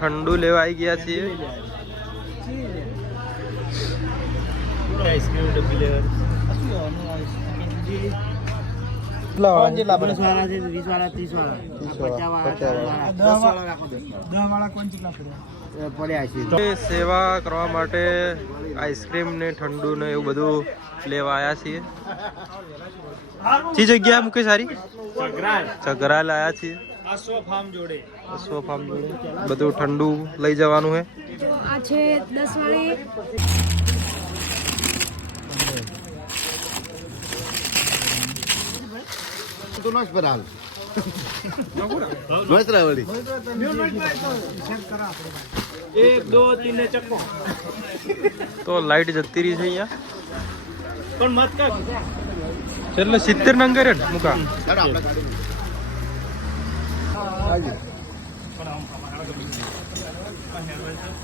ठंडू लेवा आई गया छे आइसक्रीम डब्बी ले कौन जी लाबो 10 वाला છે 20 वाला 30 वाला 50 वाला 10 वाला રાખો 10 वाला कोन ચીકલા પડ્યા છે સેવા કરવા માટે આઈસ્ક્રીમ ને ઠંડુ ને એવું બધું લેવા આવ્યા છીએ જી જગ્યા મુકેશ સારી ચગરાલ આવ્યા છીએ અશ્વ ફાર્મ જોડે બધું ઠંડુ લઈ જવાનું છે આ છે 10 વાળી तो नॉइस बराल नॉइस रावड़ी 1 2 3 ને ચક્કો તો લાઈટ જતી રહી છે અહીંયા પણ મત કર એટલે 70 નંગ કરે ને મુકા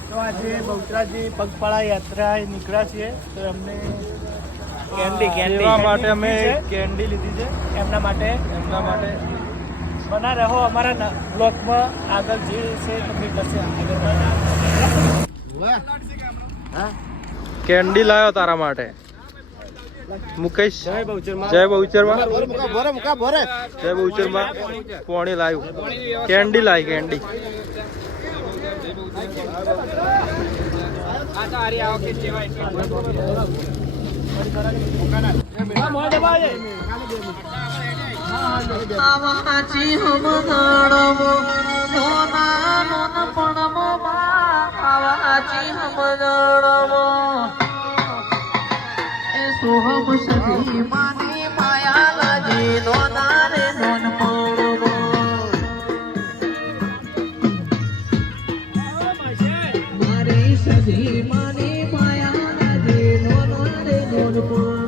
તો આજે બહુચરાજી પગપાળા યાત્રા નીકળ્યા છીએ તો અમને કેન્ડી માટે અમે કેન્ડી લીધી છે એમના માટે બના રહો અમારા બ્લોકમાં આગળ જે છે તમને કરશે આગળ કેન્ડી લાવ્યો તારા માટે મુકેશ જય બહુચરમાં જય બહુચરમાં પોણી લાવ્યું કેન્ડી લાવી કેન્ડી આવાજી હમદણમો નોના નોન પણમો આવાજી હમદણમો એ સોહમ સધી માની માયા લાજી નોના રે નોન પણમો મારી સધી માની માયા લાજી નોના રે નોન પણમો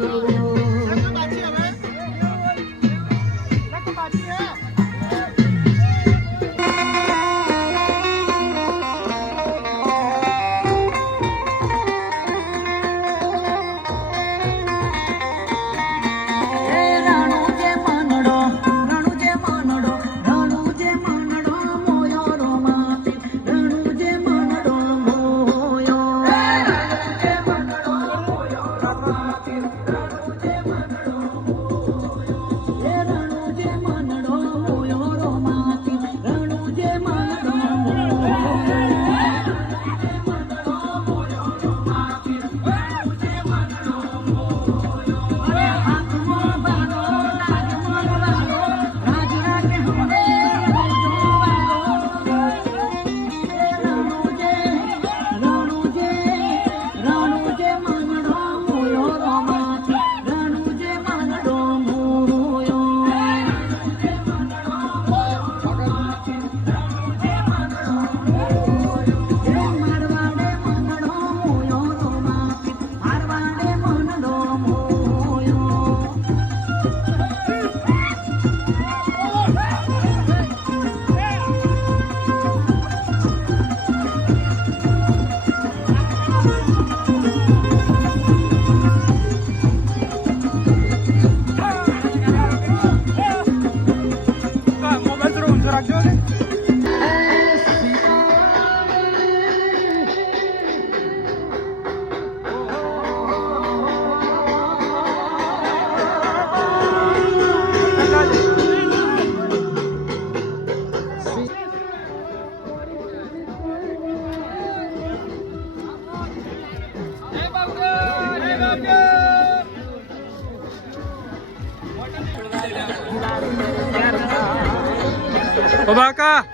બાકા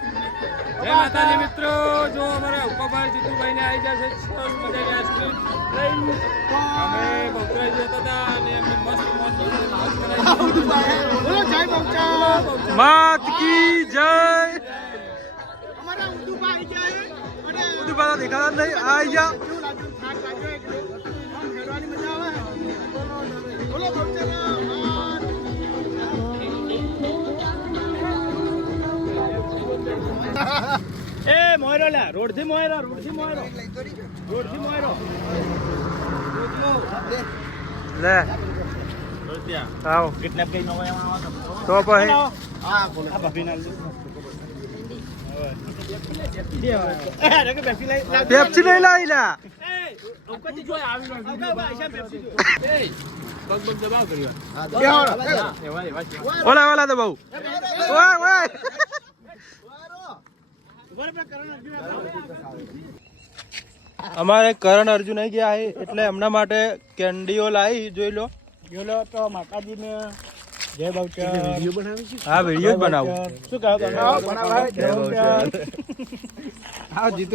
જય માતાજી મિત્રો જો અમારા ઉપાભાઈ જીતુભાઈ ને આવી ગયા છે સરસ મજાની આઈસ્ક્રીમ લઈને અમે બહુચરાજી જતા હતા અને અમે મસ્ત બોલો જય બહુચરા માત કી જય અમારા ઉદુભાઈ જાય અને ઉદુભાઈ દેખાતા નહીં આઈ જા કેવું લાગ્યું થાક લાગ્યો એકલો આમ ખેડવાની મજા આવે બોલો બહુચરા એ મોયરો લે રોડ થી મોયરો લે આવો કિડનેપ કઈ નો તો પછી આ બોલો આ ભાભી ના પેપ્સી લઈ લાવી લા ઓલા ઓલા તો બહુ ઓય ઓય અમારે કરણ અર્જુન આવી ગયા છે એટલે એમના માટે કેન્ડીઓ લાવી જોઈ લો તો માતાજીને જય બહુચર હા વિડીયો જ બનાવું શું કહો તમે? હા જીતુ